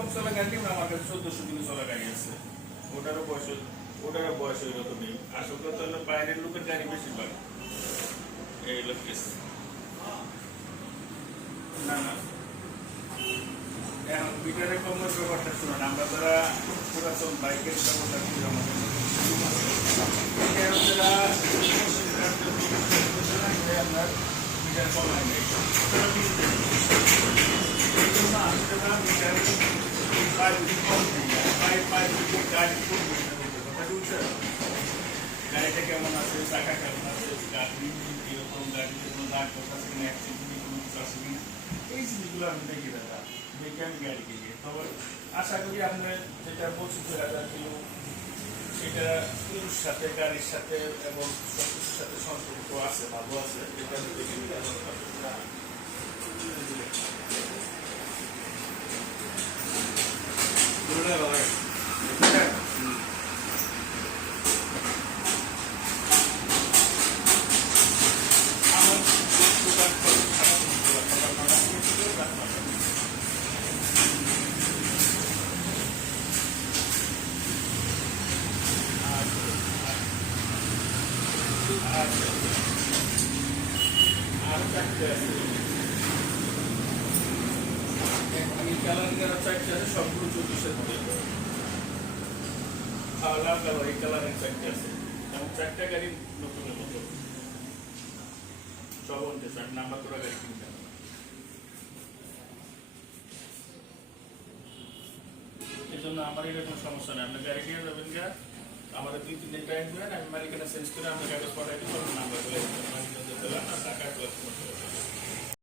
কম চলা গাড়ি আমার কাছে 1400 কিলো চলা গাড়ি আছে। ওটারও বয়স ওই রকমই। আসল কথা হলো বাইরের লোকের গাড়ি বেশিরভাগ এই লোক না না এখন মিটারে কমের ব্যাপারটা শুনুন, আমরা যারা পুরাতন বাইকের ব্যবহার করি আমাদের যারা আপনার মিটার কমায় নেই এই জন্য আসলে মিটার গাড়িটা কেমন আছে, চাকা কেমন আছে, গাড়ি কিরকম, গাড়িতে কোনো দাগ আছে কিনা, অ্যাক্সিডেন্ট কোনো কিছু আছে কিনা, এই জিনিসগুলো আমি দেখি দাদা দেখে আমি গাড়ি কিনি। তবে আশা করি আপনার যেটা 25,000 কিলো সেটা কিলোর সাথে গাড়ির সাথে এবং সব কিছুর সাথে সম্পর্ক আছে, ভালো আছে, এটা দেখে সবগুলো 24-এর মধ্যে লাল কালার, এই কালারের চারটে আছে এবং চারটা গাড়ি নতুনের মতো সব অন্তে নাম্বার করা গাড়ি কিনতে হবে। এই জন্য আমার এরকম সমস্যা নেই, আপনার গাড়ি নিয়ে যাবেন গা আমাদের 2-3 দিন টাইম দেবেন, আমি মালিকানা চেঞ্জ করে আপনার কাগজ পাঠাই দিব, নাম্বার করে